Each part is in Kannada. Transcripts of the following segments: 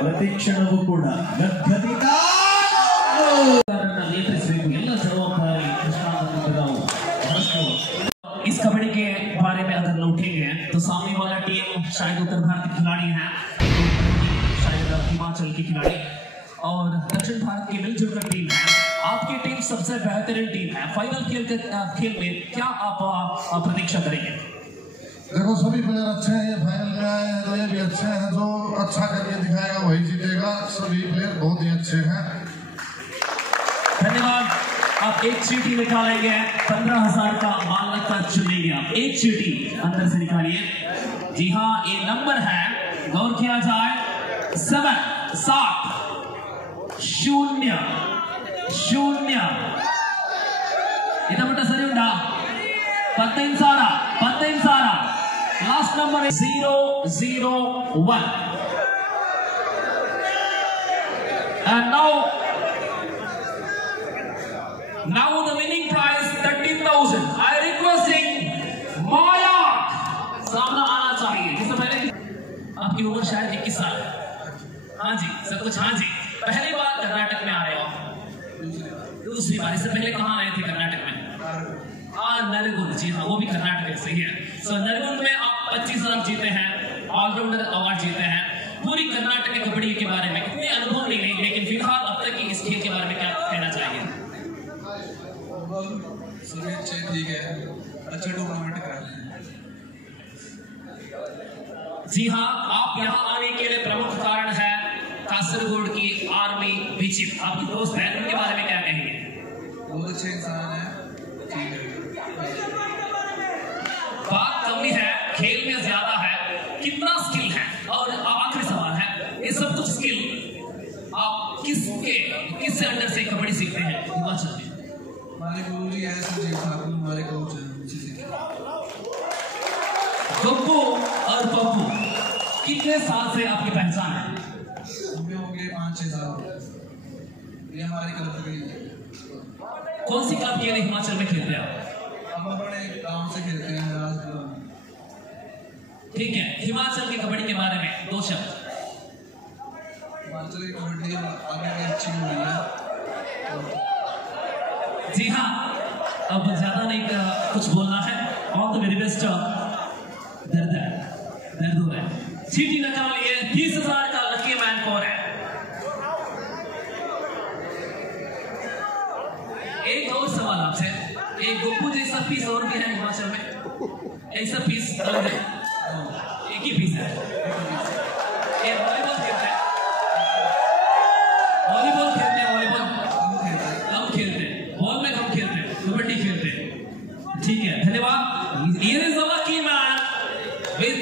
ಪ್ರತಿಕ್ಷಣವೂ ಕೂಡ ಗದ್ಗದಿತ इस कबड्डी के बारे में अगर उठेंगे तो सामने वाला टीम शायद उत्तर भारत के खिलाड़ी हैं, शायद हिमाचल के खिलाड़ी, और दक्षिण भारत की मिलजुल कर टीम है। आपकी टीम सबसे बेहतरीन टीम है। फाइनल खेल में क्या आप प्रतीक्षा करेंगे? देखो सभी प्लेयर अच्छे हैं, ये फाइनल में आए हैं तो ये भी अच्छे हैं, जो अच्छा करके दिखाएगा वही जीतेगा। सभी प्लेयर बहुत ही अच्छे हैं। धन्यवाद। आप एक चीटी निकालेंगे, 15,000 का मानक का चुनेंगे। आप एक चीटी अंदर से निकालिए। जी हाँ, ये नंबर है, गौर किया जाए, 7 7 0 0 इतना बड़ा सरी उड़ा 15,000 last number 001 and now the winning prize 13,000. I requesting Maya सामना आना चाहिए। इससे पहले आपकी उम्र शायद 21 साल है। हाँ जी सब कुछ। हाँ जी, पहली बार कर्नाटक में आ रहे हो? दूसरी बार। इससे पहले कहाँ आए थे कर्नाटक में? नरगुन। जी हाँ, वो भी कर्नाटक से ही है। सो नरगुन में आप 25,000 जीते हैं, ऑलराउंडर अवार्ड जीते हैं। पूरी कर्नाटक के कबड्डी के बारे में इतने अनुभव नहीं, लेकिन फिलहाल अब तक की इस खेल के बारे में क्या कहना चाहिए? सभी अच्छे, ठीक है, अच्छा टूर्नामेंट करा रहे हैं। जी हाँ, आप यहाँ आने के लिए प्रमुख कारण है कासरगोड की आर्मी बीचिप। आपकी दोस्त है, उनके बारे में क्या कहेंगे? बहुत अच्छे इंसान है, ठीक है। बात कमी है, खेल में ज्यादा है। कितना स्किल है? और आखिरी सवाल है, ये सब कुछ स्किल आप किससे अंडर से कबड्डी सीखते हैं हिमाचल में? हमारे गुरु जी है संजीव ठाकुर, हमारे कोच हैं, उनसे सीखे। गप्पू और पप्पू कितने साल से आपकी पहचान है? हमें हो गए 5-6 साल। ये हमारे क्लब के लिए। कौन सी क्लब के लिए हिमाचल में खेलते हैं आप? हम अपने गांव से खेलते हैं, राजपुरा। ठीक है, हिमाचल की कबड्डी के बारे में 2 शब्द। हिमाचल की कबड्डी आगे भी अच्छी हो रही है। जी हाँ, अब ज्यादा नहीं कुछ बोलना है। All the very best. दर्द हो रहा है। चीटी निकालिए। 30,000 का लकी मैन कौन है? एक और सवाल आपसे, एक गप्पू जैसा पीस और भी है हिमाचल में? ऐसा पीस अलग है? एक ही पीस है। वॉलीबॉल खेलते हैं, वॉलीबॉल खेलते हैं, वॉलीबॉल कम खेलते हैं, बॉल में कम खेलते हैं, कबड्डी खेलते हैं। ठीक है, धन्यवाद। Here is the lucky man with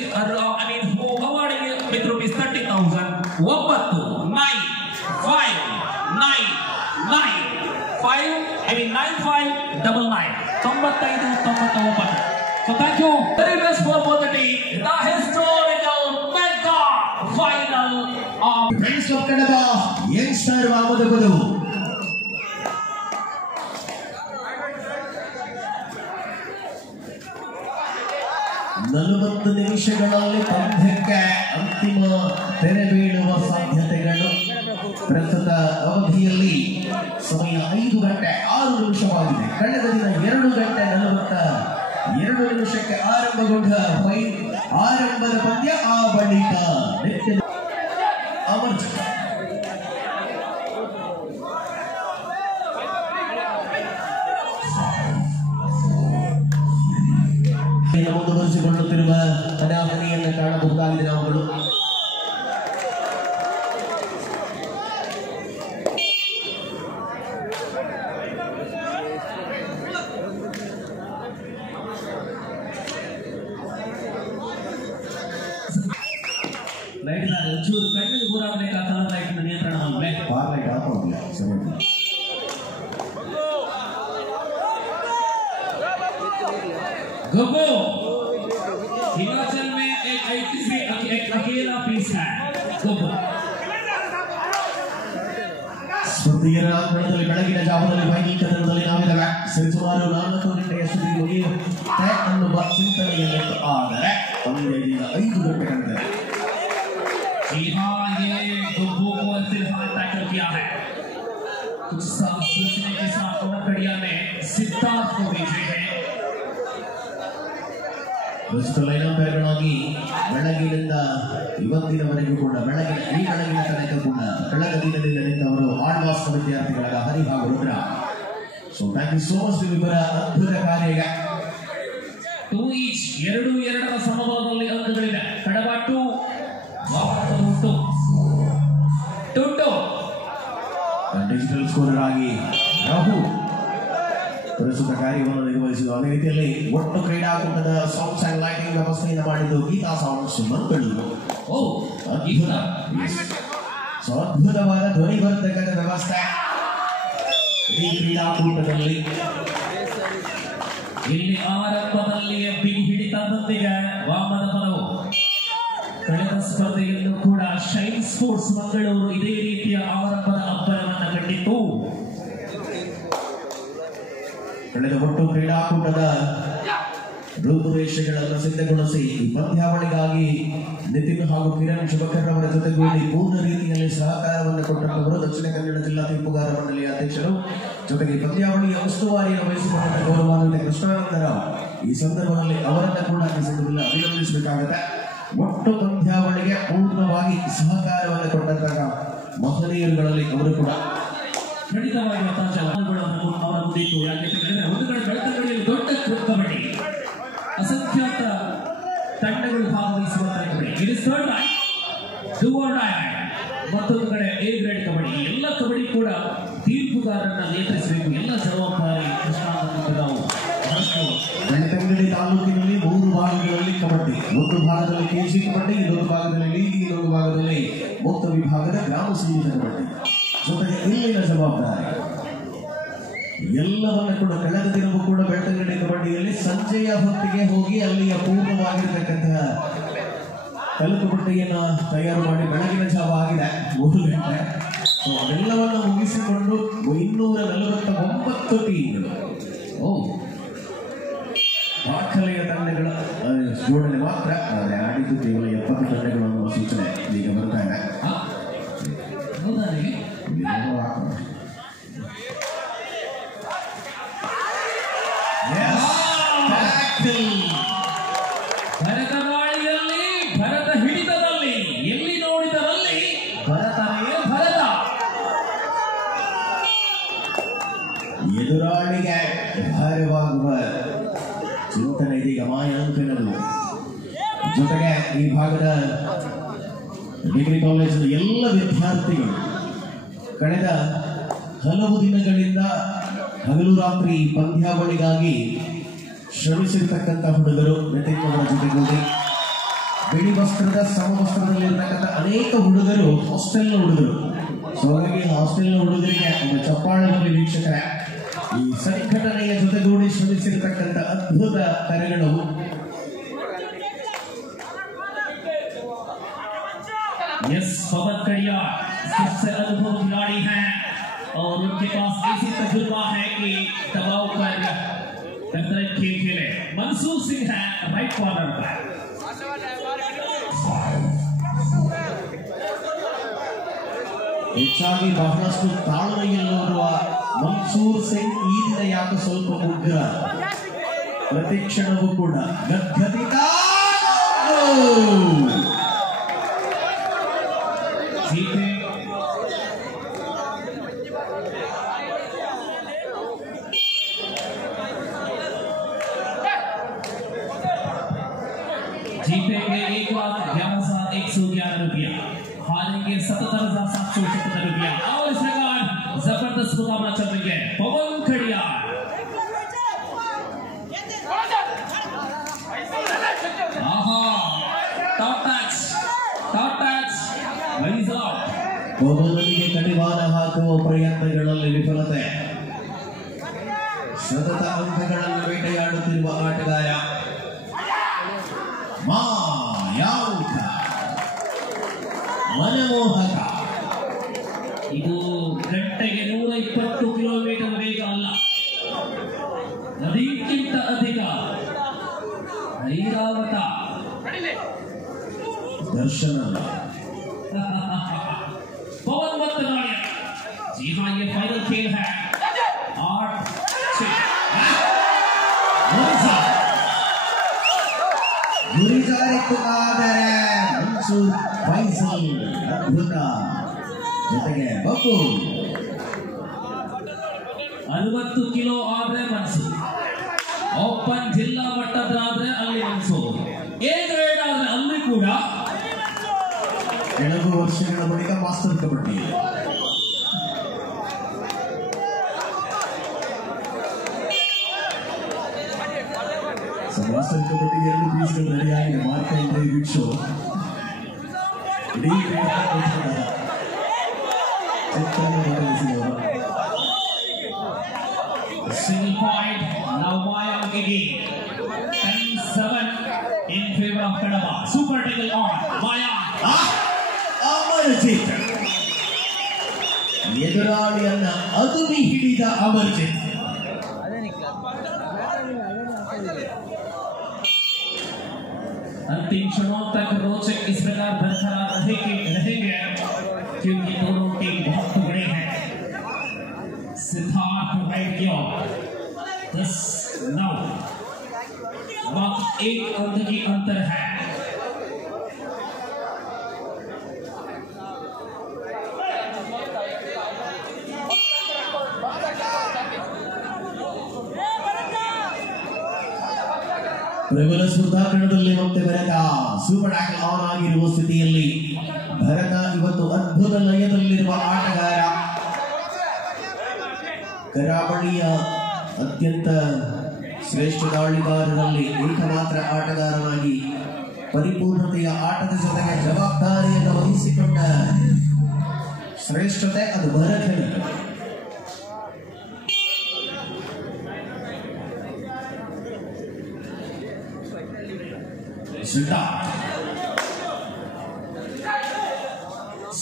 who awarding with rupees 30,000. 9599. So thank you very much for both the team. The historical mega final of Prince of Canada youngster Vamadapadu. ನಲವತ್ತು ನಿಮಿಷಗಳಲ್ಲಿ ಪಂದ್ಯಕ್ಕೆ ಅಂತಿಮ ತೆರೆ ಬೀಳುವ ಸಾಧ್ಯತೆಗಳು. ಪ್ರಸ್ತುತ ಅವಧಿಯಲ್ಲಿ ಸಮಯ 5 ಗಂಟೆ 6 ನಿಮಿಷವಾಗಿದೆ. ಕಳೆದ ದಿನ 2 ಗಂಟೆ 42 ನಿಮಿಷಕ್ಕೆ ಆರಂಭಗೊಂಡ ಆರಂಭದ ಪಂದ್ಯ. ಆ ಬಳಿಕ ಅಮರ್ ಮುಂದುವರಿಸಿಕೊಳ್ಳುತ್ತಿರುವ ಅನಾಮನೆಯನ್ನು ಕಾಣಬಹುದಾಗಿದೆ ನಾವುಗಳು. ಲೈಟ್ ಚೂರು ಕಣ್ಣಿಗೆ ದೂರಾಗಬೇಕಾದ ಲೈಟ್ನ ನಿಯಂತ್ರಣ ಲೈಟ್ ಆಫ್ ಆಗಿಲ್ಲ. गप्पू हिमाचल में एक अकेला पीस है। गप्पू ಸ್ಪರ್ಧೆಯ ಬೆಳಗಿನ ಜಾವದಲ್ಲಿ ವೈದಿಕ ಕನ್ನಡದಲ್ಲಿ ನಾವಿದ್ದೇವೆ. ಸರಿಸುಮಾರು 4 ಗಂಟೆಯ ಸುದ್ದಿ ಮುಗಿಯುತ್ತೆ ಅನ್ನುವ ಚಿಂತನೆಯಲ್ಲಿತ್ತು. ಆದರೆ 5 ಗಂಟೆ ಕಂಡಿದೆ. जी हाँ, ये किया है। कुछ साफ सोचने के साथ पवनखड़िया ने सिद्धार्थ को भेजे हैं। ಲೈನಂಪರ್ಗಳಾಗಿ ಬೆಳಗಿನಿಂದ ಇವತ್ತಿನವರೆಗೂ ಕೂಡ ಬೆಳಗಿನ ತನಕ ಕೂಡ ಬೆಳಗದಿನದಿಂದ ನಿಂತವರು ಆಳ್ವಾಸ್ತ ವಿದ್ಯಾರ್ಥಿಗಳಾದ ಹರಿ ಹಾಗೂ Rudra. So thank you so much ನಿಮ್ಮಿಬ್ಬರ ಅದ್ಭುತ ಕಾರ್ಯ. 2 each 2-2 ಸಮಬಲದಲ್ಲಿ ಅಂಕಗಳಿವೆ. ಕಡಬ 2 ಡಿಜಿಟಲ್ ಸ್ಕೋರರ್ ಆಗಿ ರಾಹು ಪ್ರಸ್ತುತ ಕಾರ್ಯವನ್ನು ನಿರ್ವಹಿಸಿದ. ಅದೇ ರೀತಿಯಲ್ಲಿ ಒಟ್ಟು ಕ್ರೀಡಾಕೂಟದ ಸೌಂಡ್ಸ್ ಅಂಡ್ ಲೈಟಿಂಗ್ ವ್ಯವಸ್ಥೆಯನ್ನು ಮಾಡಿದ್ದು ಗೀತಾ ಸೌಂಡ್ಸ್ ಮಂಗಳೂರು. ಅದ್ಭುತವಾದ ಧ್ವನಿ ಬರತಕ್ಕಂಥ ವ್ಯವಸ್ಥೆ ಈ ಕ್ರೀಡಾಕೂಟದಲ್ಲಿ. ಇಲ್ಲಿ ಆರಂಭದಲ್ಲಿಯೇ ಬಿಗಿ ಹಿಡಿತದೊಂದಿಗೆ ವಾಮದ ಪದವು. ಕಳೆದ ಸ್ಪರ್ಧೆಯಲ್ಲೂ ಕೂಡ ಶೈನ್ ಸ್ಪೋರ್ಟ್ಸ್ ಮಂಗಳೂರು ಇದೇ ರೀತಿಯ ಆರಂಭದ ಅಬ್ಬರವನ್ನು ಕಂಡಿತ್ತು. ಕಳೆದ ಒಟ್ಟು ಕ್ರೀಡಾಕೂಟದ ರೂಪುರೇಷೆಗಳನ್ನು ಸಿದ್ಧಗೊಳಿಸಿ ಈ ಪಂದ್ಯಾವಳಿಗಾಗಿ ನಿತಿನ್ ಹಾಗೂ ಕಿರಣ್ ಶುಭಕರ್ ಅವರ ಜೊತೆಗೂಡಿ ಪೂರ್ಣ ರೀತಿಯಲ್ಲಿ ಸಹಕಾರವನ್ನು ಕೊಟ್ಟವರು ದಕ್ಷಿಣ ಕನ್ನಡ ಜಿಲ್ಲಾ ತೀರ್ಪುಗಾರ ಮಂಡಳಿಯ ಅಧ್ಯಕ್ಷರು, ಜೊತೆಗೆ ಪಂದ್ಯಾವಳಿಯ ಉಸ್ತುವಾರಿಯನ್ನು ವಹಿಸಿಕೊಂಡ ಗೌರವಾನ್ವಿತ ಕೃಷ್ಣಾನಂದರಾವ್. ಈ ಸಂದರ್ಭದಲ್ಲಿ ಅವರನ್ನು ಕೂಡ ಅಭಿನಂದಿಸಬೇಕಾಗುತ್ತೆ. ಒಟ್ಟು ಪಂದ್ಯಾವಳಿಗೆ ಪೂರ್ಣವಾಗಿ ಸಹಕಾರವನ್ನು ಕೊಟ್ಟಂತಹ ಮಹನೀಯರುಗಳಲ್ಲಿ ಅವರು ಕೂಡ ಖಂಡಿತವಾಗಿ ಅವರ ಮುಂದಿತ್ತು. ಯಾಕೆಂದರೆ ಒಂದು ಕಡೆ ಬೆಳತಂಗಡಿಯಲ್ಲಿ ದೊಡ್ಡ ಕಬಡ್ಡಿ, ಅಸಂಖ್ಯಾತ ತಂಡಗಳು ಭಾಗವಹಿಸುವಂತಹ kabaddi. It is third raid, do or die. ಮತ್ತೊಂದು ಕಡೆ ಎ ಗ್ರೇಡ್ ಕಬಡ್ಡಿ. ಎಲ್ಲ ಕಬಡ್ಡಿ ಕೂಡ ತೀರ್ಪುಗಾರರನ್ನ ನಿಯಂತ್ರಿಸಬೇಕು. ಎಲ್ಲ ಜವಾಬ್ದಾರಿ ಕೃಷ್ಣಾನಂದರಾವ್. ಬೆಳತಂಗಡಿ ತಾಲೂಕಿನಲ್ಲಿ 3 ಭಾಗಗಳಲ್ಲಿ ಕಬಡ್ಡಿ. ಒಂದು ಭಾಗದಲ್ಲಿ ಕೆಸಿ ಕಬಡ್ಡಿ, ಇನ್ನೊಂದು ಭಾಗದಲ್ಲಿ ಲೀಗ್, ಇನ್ನೊಂದು ಭಾಗದಲ್ಲಿ ಮುಕ್ತ ವಿಭಾಗದ ಗ್ರಾಮ ಸೀಮಿತ ಕಬಡ್ಡಿ. ಜೊತೆಗೆ ಇಲ್ಲಿನ ಜವಾಬ್ದಾರಿ ಎಲ್ಲವನ್ನ ಕೂಡ ಕಳೆದ ದಿನವೂ ಕೂಡ ಬೆಳತಂಗಡಿ ಕಬಡ್ಡಿಯಲ್ಲಿ ಸಂಜೆಯ ಹೊತ್ತಿಗೆ ಹೋಗಿ ಅಲ್ಲಿಯ ಪೂರ್ಣವಾಗಿರತಕ್ಕಂತಹ ಕಲಕುಬಟ್ಟೆಯನ್ನ ತಯಾರು ಮಾಡಿ ಬೆಳಗಿನ ಜಾವ ಆಗಿದೆ 3 ಗಂಟೆ. ಸೊ ಅದೆಲ್ಲವನ್ನು ಮುಗಿಸಿಕೊಂಡು 249 ಟೀಮ್ಗಳು ದಾಖಲೆಯ ತಂಡಗಳ ಜೋಡಣೆ ಮಾತ್ರ ಆಡಿದ್ದು ಕೇವಲ 70 ತಂಡಗಳು ಅನ್ನುವ ಸೂಚನೆ ಈಗ ಬರ್ತಾ ಇದೆ. ಭರತನಾಳಿಯಲ್ಲಿ, ಭರತ ಹಿಡಿತದಲ್ಲಿ, ಎಲ್ಲಿ ನೋಡಿದರಲ್ಲಿ ಭರತನೇ ಭರತ. ಎದುರಾಳಿಗೆ ಭಾರವಾಗುವ ಚಿಂತನೆ ಇದೀಗ ಮಾಯಾಂಕನದು. ಜೊತೆಗೆ ಈ ಭಾಗದ ಡಿಗ್ರಿ ಕಾಲೇಜಿನ ಎಲ್ಲ ವಿದ್ಯಾರ್ಥಿಗಳು ಕಳೆದ ಹಲವು ದಿನಗಳಿಂದ ಹಗಲು ರಾತ್ರಿ ಪಂದ್ಯಾವಳಿಗಾಗಿ ಶ್ರಮಿಸಿರ್ತಕ್ಕಂಥ ಹುಡುಗರು ನೆತಿಕವರ ಜೊತೆಗೂಡಿ ಬಿಳಿ ವಸ್ತ್ರದ ಸಮವಸ್ತ್ರದಲ್ಲಿರ್ತಕ್ಕಂಥ ಅನೇಕ ಹುಡುಗರು ಹಾಸ್ಟೆಲ್ನ ಹುಡುಗರು. ಸೊ ಹಾಗಾಗಿ ಹಾಸ್ಟೆಲ್ನ ಹುಡುಗರಿಗೆ ಒಂದು ಚಪ್ಪಾಳೆಯಲ್ಲಿ ವೀಕ್ಷಕರ ಈ ಸಂಘಟನೆಯ ಜೊತೆಗೂಡಿ ಶ್ರಮಿಸಿರ್ತಕ್ಕಂಥ ಅದ್ಭುತ ಕರೆಗಳು. यस पवनखड़िया सबसे अनुभवी खिलाड़ी हैं और उनके पास ऐसी तजुर्बा है कि दबाव पर बेहतरीन खेल खेले. मंसूर सिंह है राइट कॉर्नर पर. ಹೆಚ್ಚಾಗಿ ಬಹಳಷ್ಟು ತಾಳ್ಮೆಯಲ್ಲಿರುವ ಮನ್ಸೂರ್ ಸಿಂಗ್ ಈ ದಿನ ಯಾಕೆ ಸ್ವಲ್ಪ ಉಗ್ರ. ಪ್ರತಿಕ್ಷಣವೂ ಕೂಡ ಗದ್ಗದಿತ. जीतेंगे 1,11,111 रुपया, हारेंगे 77,777 रुपया. और इस प्रकार जबरदस्त मुकाबला चल रही है. पवनखड़िया ಪವನಿಗೆ ಕಡಿವಾಣ ಹಾಕುವ ಪ್ರಯತ್ನಗಳಲ್ಲಿ ವಿಫಲತೆ. ಸತತ ಅಂಕಗಳನ್ನು ಬೇಟೆಯಾಡುತ್ತಿರುವ ಆಟಗಾರ ಮನಮೋಹಕ. ಇದು ಗಂಟೆಗೆ 120 ಕಿಲೋಮೀಟರ್ ವೇಗ ಅಲ್ಲ, ಅದಕ್ಕಿಂತ ಅಧಿಕ. ಐರಾವತ ದರ್ಶನ ಪವನ್ ಮತ್ತು ನಾಣ್ಯ जी हाँ, ये फाइनल खेल है 8-6। ಮನ್ಸೂರ್ ಫೈಸಲ್ ಅದ್ಭುತ ಜೊತೆಗೆ ಬಬ್ಬು 60 ಕಿಲೋ ಆದ್ರೆ ಮನ್ಸೂರ್, ಓಪನ್ ಜಿಲ್ಲಾ ಮಟ್ಟದಾದ್ರೆ ಅಲ್ಲಿ ಮನ್ಸೂರ್, ಎ ಗ್ರೇಡ್ ಆದ್ರೆ ಅಲ್ಲಿ ಕೂಡ ಕೆಲವು ವರ್ಷಗಳ ಬಳಿಕ ಮಾಸ್ಟರ್ ಕಬಡ್ಡಿ. ಮಾಸ್ಟರ್ ಕಬಡ್ಡಿ 2 ಪೀಸ್ಗಳು ರೆಡಿಯಾಗಿದೆ. ಮಾರ್ಕ ಎಂದ್ರೆ ಬಿಗ್ ಶೋ ಇಡೀ single point. Now Maya again. 10-7 in favor of Kadapa. Super tackle on Maya. Amarjit ಎದುರಾಳಿಯನ್ನ ಅದುಮಿ ಹಿಡಿದ ಅಮರ್ಜಿತ್. अंतिम क्षणों तक रोचक इस प्रकार बरकरार रहेंगे क्योंकि दोनों टीम बहुत बड़े हैं. सिद्धार्थ राइट किया 10-9, मात्र 1 अंक की अंतर है. ಪ್ರಬಲ ಸ್ಪರ್ಧಾಕಣದಲ್ಲಿ ಮತ್ತೆ ಭರತ ಸೂಪರ್ ಟ್ಯಾಕಲ್ ಆನ್ ಆಗಿರುವ ಸ್ಥಿತಿಯಲ್ಲಿ ಭರತ ಇವತ್ತು ಅದ್ಭುತ ಲಯದಲ್ಲಿರುವ ಆಟಗಾರ. ಕರಾವಳಿಯ ಅತ್ಯಂತ ಶ್ರೇಷ್ಠ ದಾಳಿಗಾರರಲ್ಲಿ ಏಕಮಾತ್ರ ಆಟಗಾರನಾಗಿ ಪರಿಪೂರ್ಣತೆಯ ಆಟದ ಜೊತೆಗೆ ಜವಾಬ್ದಾರಿಯನ್ನು ವಹಿಸಿಕೊಂಡ ಶ್ರೇಷ್ಠತೆ ಅದು ಭರತನ.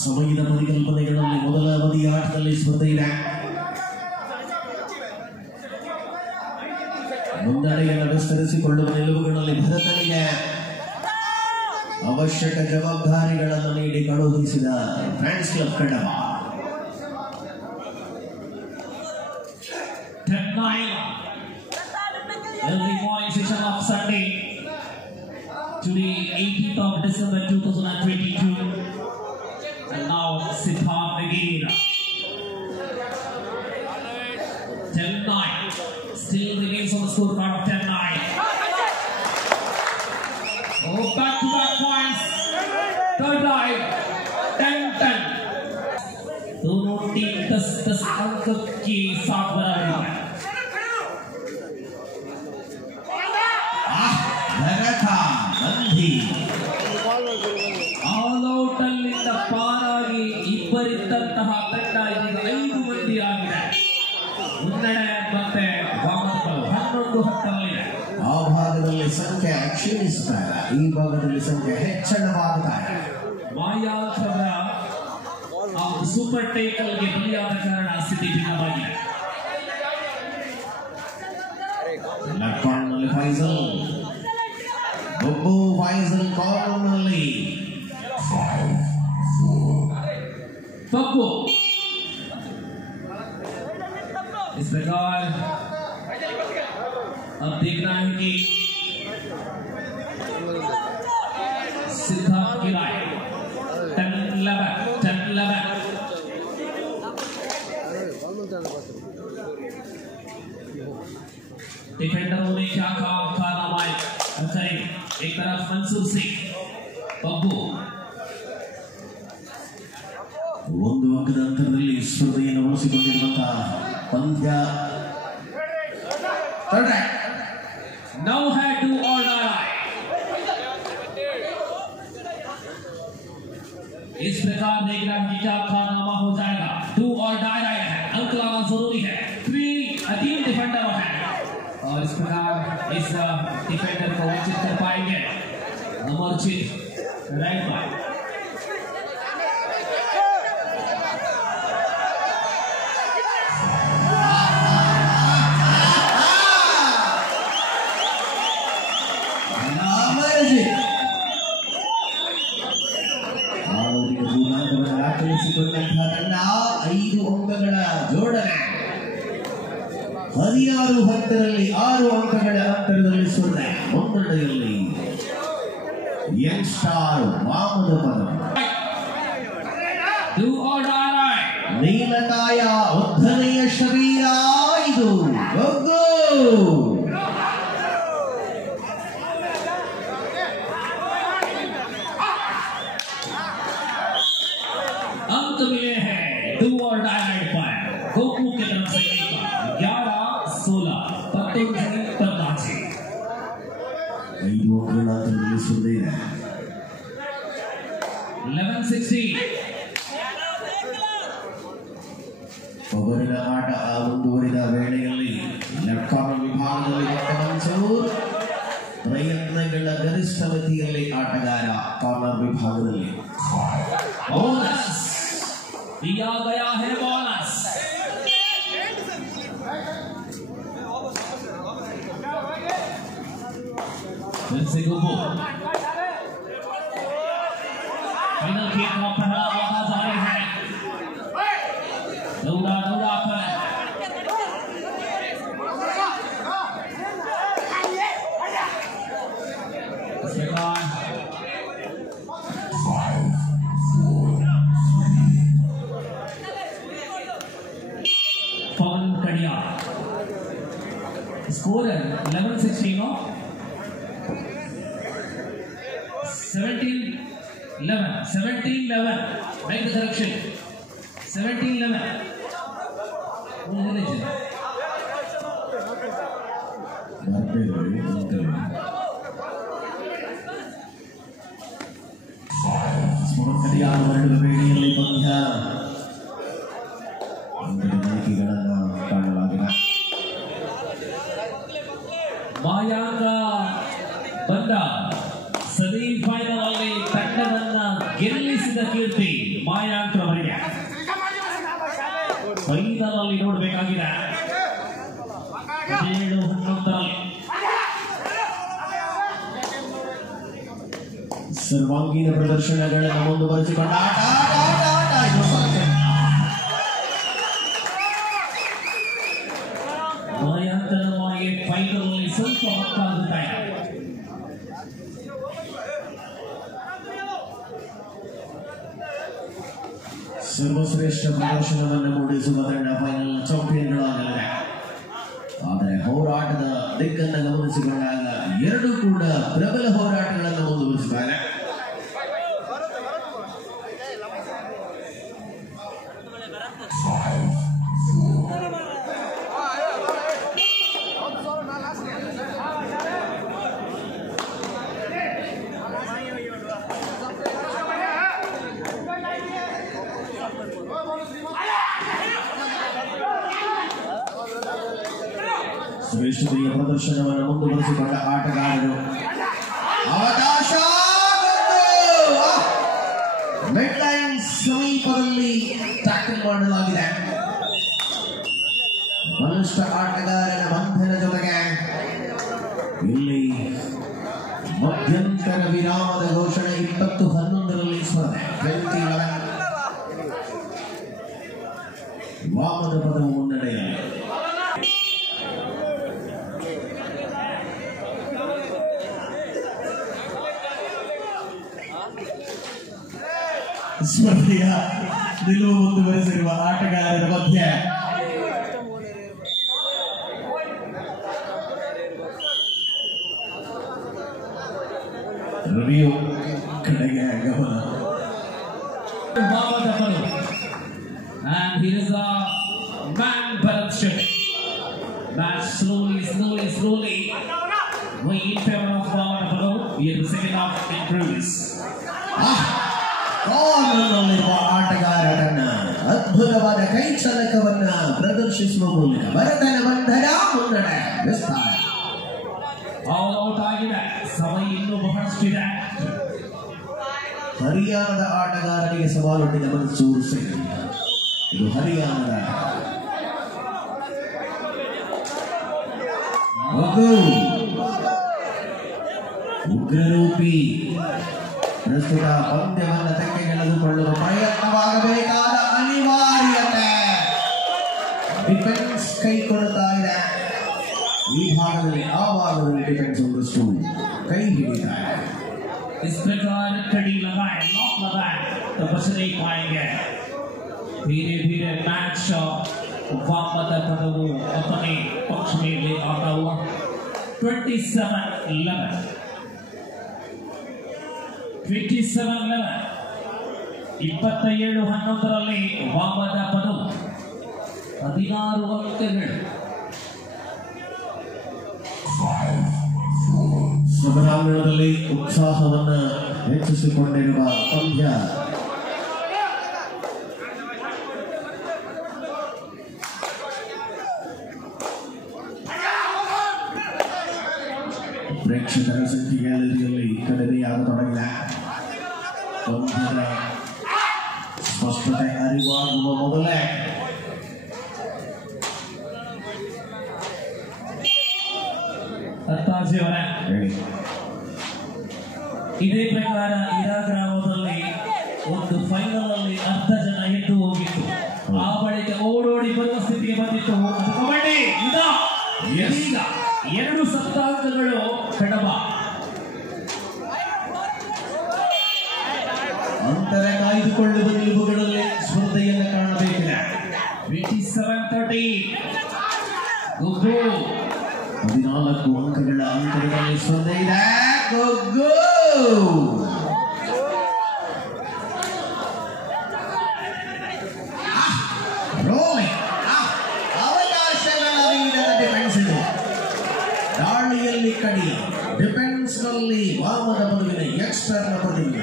ಸಮಯದ ಪರಿಕಲ್ಪನೆಗಳಲ್ಲಿ ಮೊದಲ ಅವಧಿಯ ಆಟದಲ್ಲಿ ಸ್ಪರ್ಧೆ ಇದೆ. ಮುನ್ನಡೆಯನ್ನು ವಿಸ್ತರಿಸಿಕೊಳ್ಳುವ ನಿಲುವುಗಳಲ್ಲಿ ಭರತನಿಗೆ ಅವಶ್ಯಕ ಜವಾಬ್ದಾರಿಗಳನ್ನು ನೀಡಿ ಕಳುಹಿಸಿದ friends club Kadapa. 10-9 early morning session of Sunday, today 18th of December 2022, and now Siddharth again. 10-9, still remains on the scorecard of 10-9. Oh, back-to-back points. Third line, 10-10. दोनों टीम 10-10 अंक के साथ बराबरी है. ಭರತ ಬಂಧಿ ಆಲ್ ಔಟ್ ಅಲ್ಲಿಂದ ಪಾರಾಗಿ ಇಬ್ಬರಿದ್ದಂತಹ ತಂಡ ಈಗ 5 ಮಂದಿ ಆಗಿದೆ. ಮುನ್ನಡೆ ಮತ್ತೆ ವಾಮನಗಳು 11-10 ಆ ಭಾಗದಲ್ಲಿ ಸಂಖ್ಯೆ ಕ್ಷೀಣಿಸುತ್ತಾರೆ, ಈ ಭಾಗದಲ್ಲಿ ಸಂಖ್ಯೆ ಹೆಚ್ಚಳವಾಗುತ್ತಾರೆ. ಮಾಯಾತ್ರರ ಸೂಪರ್ ಟೇಕಲ್ಗೆ ಬಲಿಯಾದ ಕಾರಣ ಸ್ಥಿತಿ ಭಿನ್ನವಾಗಿದೆ. ಲೆಫ್ಟ್ ಫೈಸಲ್ ಬೊಬ್ಬು ಫೈಸಲ್ ಕಾರ್ನರ್ನಲ್ಲಿ बब्बू इस प्रकार अब देखना है कि सिद्धार्थ की राय 10-11 डिफेंडरों ने क्या कारनामा करें. एक तरफ मंसूर सिंह, बब्बू ಒಂದು ಅಂಕದ ಅಂತರದಲ್ಲಿ ಸ್ಪರ್ಧೆಯನ್ನು ಉಳಿಸಿಕೊಂಡಿರುವಂತಹ ಪಂದ್ಯ. now had to or die. इस प्रकार देखना कि क्या कारनामा हो जाएगा. डू और डाई राइट है, अंक लाना जरूरी है. 3 डिफेंडर है और इस प्रकार इस डिफेंडर को वंचित कर पाएंगे. Amarjeet right bye. ದಾಖಲಿಸಿಕೊಂಡ ತಂಡ 5 ಅಂಕಗಳ ಜೋಡಣೆ 16-10ರಲ್ಲಿ 6 ಅಂಕಗಳ ಅಂತರದಲ್ಲಿ ಸೋಲೆ ಮುನ್ನಡೆಯಲ್ಲಿ ಯಂಗ್ ಸ್ಟಾರ್ ವಾಮದ ಪದ ನೀಲಕಾಯ ಉದ್ದನೆಯ ಶರೀರ ಇದು अंक मिले हैं 2 और डायनाइट पर गोकू की तरफ से 11-16 तत्वनाचे 5 अंकಗಳ ಅಂತರದಲ್ಲಿ ಸೋಲೆ 11-16 ಒಬ್ಬರಿನ ಆಟ ಮುಂದುವರಿದ ವೇಳೆಯಲ್ಲಿ ಲೆಫ್ಟ್ ಕಾರ್ನರ್ ವಿಭಾಗದಲ್ಲಿ ಮನ್ಸೂರ್ ಪ್ರಯತ್ನಗಳ ಗರಿಷ್ಠ ಮಿತಿಯಲ್ಲಿ ಆಟಗಾರ ಕಾರ್ನರ್ ವಿಭಾಗದಲ್ಲಿ बोनस दिया गया है बोनस फिर से गोपू फाइनल खेल का पहला मौका जारी है दौड़ा दौड़ा कर उसके बाद Score 11-16 no 17-11 make the correction 17-11 Haryana ವೇಳೆಯಲ್ಲಿ ಪಂದ್ಯ ಗಳಿಕೆಗಳನ್ನು ಕಾಣಲಾಗಿದೆ ಮಾಯಾಂಕ ಬಂದ ಸೆಮಿಫೈನಲ್ ಅಲ್ಲಿ ತಂಡವನ್ನ ಗೆಲ್ಲಿಸಿದ ಕೀರ್ತಿ ಮಾಯಾಂಕ್ರವರಿಗೆ ಫೈನಲ್ ಅಲ್ಲಿ ನೋಡಬೇಕಾಗಿದೆ 7-11 ಸರ್ವಾಂಗೀಣ ಪ್ರದರ್ಶನಗಳನ್ನು ಮುಂದುವರಿಸಿಕೊಂಡ ಮಾಯಾಂಕರವಾಗಿ ಫೈನಲ್ ಅಲ್ಲಿ ಸ್ವಲ್ಪ ಹೊತ್ತಾಗುತ್ತಾ ಇದೆ ಸರ್ವಶ್ರೇಷ್ಠ ಪ್ರದರ್ಶನವನ್ನು ಮೂಡಿಸುವ ತಂಡ ಫೈನಲ್ ಚಾಂಪಿಯನ್ಗಳಾಗಲಿದೆ ಆದರೆ ಹೋರಾಟದ ದಿಕ್ಕನ್ನು ಗಮನಿಸಿಕೊಂಡಾಗ ಎರಡೂ ಕೂಡ ಪ್ರಬಲ ಹೋರಾಟಗಳನ್ನು ಮುಂದುವರಿಸಿದ್ದಾರೆ ಶ್ರೇಷ್ಠತೆಯ ಪ್ರದರ್ಶನವನ್ನು ಮುಂದುವರಿಸಿಕೊಂಡ ಆಟಗಾರರು ಅವಕಾಶ ಮಿಡ್ ಲೈನ್ ಸಮೀಪದಲ್ಲಿ ಟ್ಯಾಕಲ್ ಮಾಡಲಾಗಿದೆ ಬಲಿಷ್ಠ ಆಟಗಾರನ ಬಂಧನ ಜೊತೆಗೆ ಇಲ್ಲಿ ಮಧ್ಯಂತರ ವಿರಾಮದ ಘೋಷಣೆ 20-11ರಲ್ಲಿ ಸ್ಪರ್ಧೆ 20-11 ವಾಮದ ಪದವು ಮುನ್ನಡೆಯಲ್ಲಿ ಸ್ಪರ್ಧೆಯ ನಿಲುವು ಮುಂದುವರೆಸಿರುವ ಆಟಗಾರರ ಮಧ್ಯೆ ರಿವ್ಯೂ ಕಡೆಗೆ ಗಮನ and here is a man Bharat Shetty match slowly going in favor of Bhavana here the second half in progress ಕಾರ್ನರ್ನಲ್ಲಿರುವ ಆಟಗಾರರನ್ನ ಅದ್ಭುತವಾದ ಕೈ ಚಲಕವನ್ನ ಪ್ರದರ್ಶಿಸುವ ಮೂಲಕ ಭರತನ ಬಂಧನ ಮುನ್ನಡೆ ವಿಸ್ತಾರ ಆಲ್ ಔಟ್ ಆಗಿದೆ ಸಮಯ ಇನ್ನೂ ಬಹಳಷ್ಟಿದೆ ಹರಿಯಾಣದ ಆಟಗಾರರಿಗೆ ಸವಾಲೊಡ್ಡಿದ ಮನ್ಸೂರ್ ಸಿಂಗ್ ಇದು ಹರಿಯಾಣದ ಉಗ್ರರೂಪಿ ಪ್ರಸ್ತುತ ಪಂದ್ಯವನ್ನು ತೆಗೆದುಕೊಳ್ಳುವ ಪ್ರಯತ್ನವಾಗಬೇಕಾದ ಕೈ ಕೊಡ್ತಾ ಇದೆ. ಈ ಭಾಗದಲ್ಲಿ ಆ ಭಾಗದಲ್ಲಿ ಡಿಫೆನ್ಸ್ ಒಂದಷ್ಟು ಕೈ ಹಿಡಿತಾ ಇದೆ. इस प्रकार कड़ी लगाए लॉक लगाए तो बच नहीं पाएंगे. धीरे धीरे मैच वामद पदवु अपने पक्ष में ले आता हुआ 27-11 27-11 ವಾಮದ ಪದವು 16 ಅಂಕಗಳು. ಸಮರಾಂಗಣದಲ್ಲಿ ಉತ್ಸಾಹವನ್ನು ಹೆಚ್ಚಿಸಿಕೊಂಡಿರುವ ಪಂದ್ಯ. ಪ್ರೇಕ್ಷಕರ ಸಂಖ್ಯೆಯಲ್ಲಿ ಕಡಿಮೆಯಾಗತೊಡಗಿದೆ. ಪಂದ್ಯದ ಸ್ಪಷ್ಟತೆ ಅರಿವಾಗುವ ಮೊದಲೇ ಇದೇ ಪ್ರಕಾರ ಇರಾ ಗ್ರಾಮದಲ್ಲಿ ಒಂದು ಫೈನಲ್ ಅಲ್ಲಿ ಅರ್ಧ ಜನ ಎದ್ದು ಹೋಗಿತ್ತು. ಆ ಬಳಿಕ ಓಡೋಡಿ ಬರುವ ಸ್ಥಿತಿಗೆ ಬಂದಿತ್ತು. ಅದು ಕಬಡ್ಡಿ. ಈಗ 2 ಸಪ್ತಾಂಕಗಳು ಕಡಬ. ಅಂತರ ಕಾಯ್ದುಕೊಳ್ಳುವ ನಿಲುವುಗಳಲ್ಲಿ ಸ್ಪರ್ಧೆಯನ್ನು ಕಾಣಬೇಕಿದೆ. 27-13 14 ಅಂಕಗಳ ಅಂತರದಲ್ಲಿ ಸ್ಪರ್ಧೆ ಇದೆ. ಅವಕಾಶಗಳ ಡಿಫೆನ್ಸ್ ಇದು. ದಾಳಿಯಲ್ಲಿ ಕಡಿ, ಡಿಫೆನ್ಸ್ ನಲ್ಲಿ ವಾಮದ ಬದುಕಿನ ಎಕ್ಸ್ಟರ್ನ ಬದುಕಿನ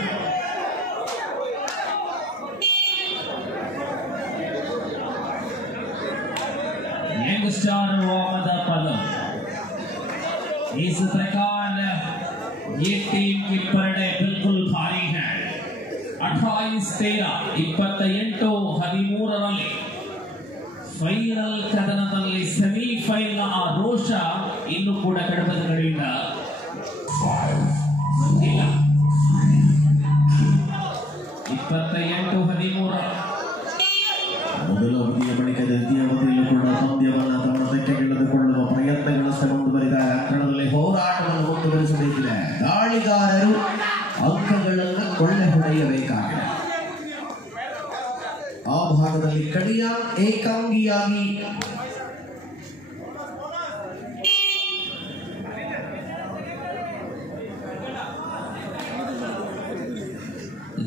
यंगस्टर वामद पदम. इस प्रकार ये टीम की परडे बिल्कुल भारी है. 28-13 28-13 ಫೈನಲ್ ಕದನದಲ್ಲಿ ಸೆಮಿಫೈನಲ್ ಆ ರೋಷ ಇನ್ನು ಕೂಡ ಕಡಬದ ಕಡೆಯಿಂದ ಬಂದಿಲ್ಲ. 28-13 ಮೊದಲ ಅವಧಿಯ ಬಳಿಕ ದ್ವಿತೀಯ ಅವಧಿಯಲ್ಲೂ ಕೂಡ ಪಂದ್ಯವನ್ನು ತಮ್ಮ ತೆಕ್ಕೆಗೆಳೆದುಕೊಳ್ಳುವ ಪ್ರಯತ್ನಗಳಷ್ಟೇ ಮುಂದುವರಿದಾಗ ಅಂಕಣದಲ್ಲಿ ಹೋರಾಟವನ್ನು ಮುಂದುವರಿಸಬೇಕಿದೆ. ದಾಳಿಗಾರರು ಅಂಕಗಳನ್ನು ಕೊಳ್ಳೆ ಹೊಡೆಯಬೇಕಾಗಿದೆ. ಆ ಭಾಗದಲ್ಲಿ ಕಡಿಯ ಏಕಾಂಗಿಯಾಗಿ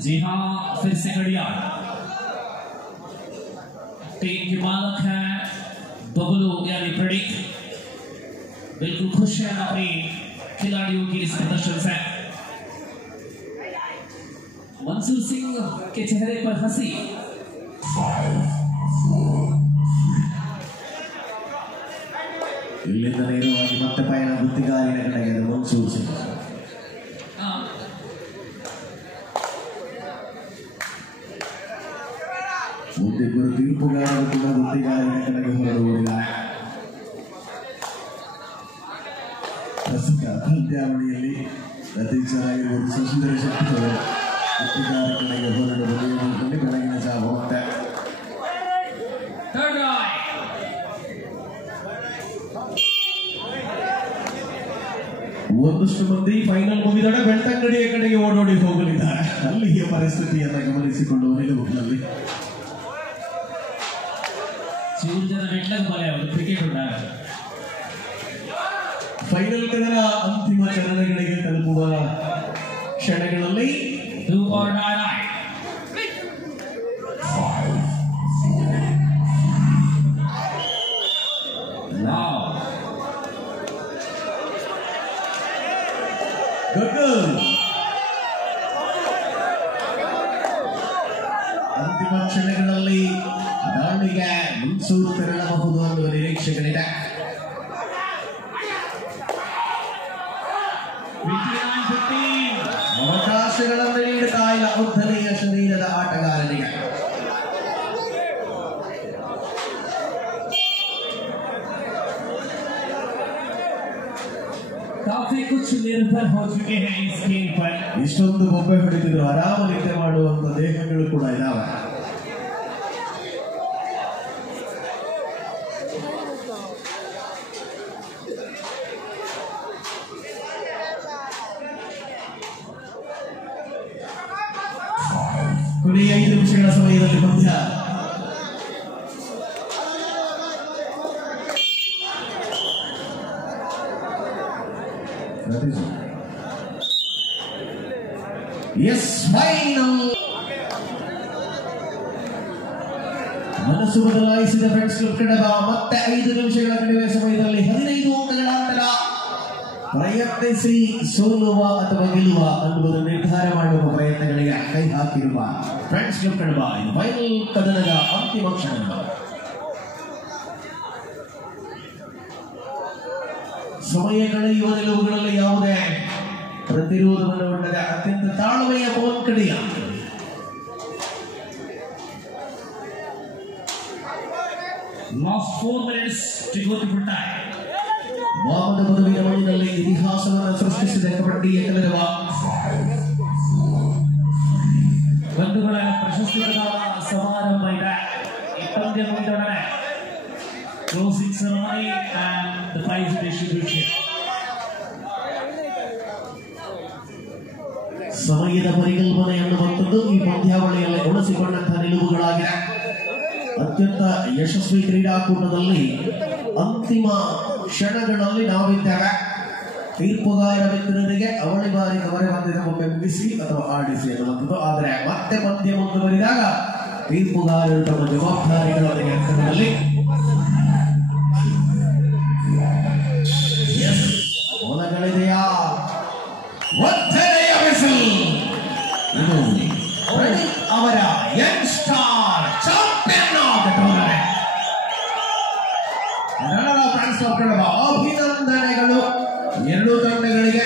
जी हाँ, फिर से कड़िया टीम की मालक है बबलू यानी प्रदीप. बिल्कुल खुश है अपनी खिलाड़ियों की इस प्रदर्शन से. मंसूर सिंह के चेहरे पर हंसी. ಇಲ್ಲಿಂದ ನೇರವಾಗಿ ಮತ್ತೆ ಪಯಣ ಗುತ್ತಿಗಾರಿನ ಕಡೆಗೆ ಮನ್ಸೂರ್ ಸಿಂಗ್. ಮುಂದಿಬ್ಬರು ತೀರ್ಪುಗಾರರು ಕೂಡ ಗುತ್ತಿಗಾರಿನ ಕಡೆಗೆ ಹೊರಡುವುದಿದ್ದಾರೆ. ಪ್ರಸ್ತುತ ಪಂದ್ಯಾವಳಿಯಲ್ಲಿ ಅಧ್ಯಕ್ಷರಾಗಿರುವುದು ಶಶಿಧರ ಶೆಟ್ಟಿ ಅವರು ಗುತ್ತಿಗಾರ ಕಡೆಗೆ ಹೊರಡುವ ನಿಯಮದಲ್ಲಿ ಬೆಳಗಿನ ಜಾವ ಹೋಗ್ತಾ ಒಂದಷ್ಟು ಮಂದಿ ಫೈನಲ್ ಮುಗಿದೊಡೆ ಬೆಳ್ತಂಗಡಿಯ ಕಡೆಗೆ ಓಡೋಡಿ ಹೋಗಲಿದ್ದಾರೆ. ಅಲ್ಲಿಯ ಪರಿಸ್ಥಿತಿಯನ್ನು ಗಮನಿಸಿಕೊಳ್ಳುವ ನಿಲುವಿನಲ್ಲಿ ಫೈನಲ್ ಕದನ ಅಂತಿಮ ಚರಣಗಳಿಗೆ ತಲುಪುವ ಕ್ಷಣಗಳಲ್ಲಿ ಅಂತಿಮ ಕ್ಷಣಗಳಲ್ಲಿ ದಾಳಿಗೆ ಮನ್ಸೂರ್ ತೆರಳಬಹುದು ಅನ್ನುವ ನಿರೀಕ್ಷೆಗಳಿದೆ. ಅವಕಾಶಗಳನ್ನು ನೀಡುತ್ತಾ ಇಲ್ಲ ಉದ್ದನೆಯ ಶರೀರದ ಆಟಗಾರನಿಗೆ. काफी कुछ निर्भर हो चुके हैं इस गेम पर. ಇಷ್ಟೊಂದು ಬೊಬ್ಬೆ ಹೊಡೆದಿದ್ರು ಆರಾಮ ನಿದ್ದೆ ಮಾಡುವಂತ ದೇಹಗಳು ಕೂಡ ಇದಾವೆ. ಕೊನೆಯ 5 ನಿಮಿಷಗಳ ಸಮಯದಲ್ಲಿ ಪಂದ್ಯ. ಎಸ್ ಫೈನಲ್. ಮನಸ್ಸು ಬದಲಾಯಿಸಿದ ಫ್ರೆಂಡ್ಸ್ ಕ್ಲಬ್ ಕಡಬ ಮತ್ತೆ 5 ನಿಮಿಷಗಳ ಕಡಿಮೆ ಸಮಯದಲ್ಲಿ 15 ಅಂಕಗಳ ಅಂತರ. ಪ್ರಯತ್ನಿಸಿ ಸೋಲುವ ಅಥವಾ ಗೆಲ್ಲುವ ಅನ್ನುವುದು ನಿರ್ಧಾರ ಮಾಡುವ ಪ್ರಯತ್ನಗಳಿಗೆ ಕೈ ಹಾಕಿರುವ ಫ್ರೆಂಡ್ಸ್ ಕ್ಲಬ್ ಕಡಬ ಇದು ಫೈನಲ್ ಕದನದ ಅಂತಿಮ ಕ್ಷಣಗಳು. ಸಮಯ ಕಳೆಯುವ ನಿಲುವುಗಳಲ್ಲಿ ಯಾವುದೇ ಪ್ರತಿರೋಧವನ್ನು ಉಳ್ಳದ ಅತ್ಯಂತ ತಾಳ್ಮೆಯ Pavan ಕಡಿಯ. Last 4 minutes to go to full time. ವಾಮದ ಪದವಿಯ ಮಣ್ಣಿನಲ್ಲಿ ಇತಿಹಾಸವನ್ನು ಸೃಷ್ಟಿಸಿದ ಕಬಡ್ಡಿಯ ಕಲರವ ಬಂಧುಗಳ ಪ್ರಶಸ್ತಿ ಪ್ರದಾನ ಸಮಾರಂಭ ಇದೆ. ಈ ಪಂದ್ಯ ಮುಗಿದೊಡನೆ closing ceremony and the prize distribution. ಸಮಯದ ಪರಿಕಲ್ಪನೆ ಎನ್ನುವಂಥದ್ದು ಈ ಪಂದ್ಯಾವಳಿಯಲ್ಲಿ ಉಳಿಸಿಕೊಂಡಂತಹ ನಿಲುವುಗಳಾಗಿದೆ. ಅತ್ಯಂತ ಯಶಸ್ವಿ ಕ್ರೀಡಾಕೂಟದಲ್ಲಿ ಅಂತಿಮ ಕ್ಷಣಗಳಲ್ಲಿ ನಾವಿದ್ದೇವೆ. ತೀರ್ಪುಗಾರ ಮಿತ್ರರಿಗೆ ಅವಳಿ ಬಾರಿ ಅವರೇ ಪಂದ್ಯದ ಒಮ್ಮೆ ಮುಗಿಸಿ ಅಥವಾ ಆಡಿಸಿ ಎನ್ನುವಂಥದ್ದು. ಆದರೆ ಮತ್ತೆ ಪಂದ್ಯ ಮುಂದುವರಿದಾಗ ತೀರ್ಪುಗಾರರು ತಮ್ಮ ಜವಾಬ್ದಾರಿಗಳ ಹಂತದಲ್ಲಿ ಮೊದಗಳಿದೆಯಾ ಒತ್ತಡೆಯ ಬಿಸಿಲು. ಇದು ಅವರ Young star champion of the tournament. ಅಭಿನಂದನೆಗಳು ಎರಡೂ ತಂಡಗಳಿಗೆ.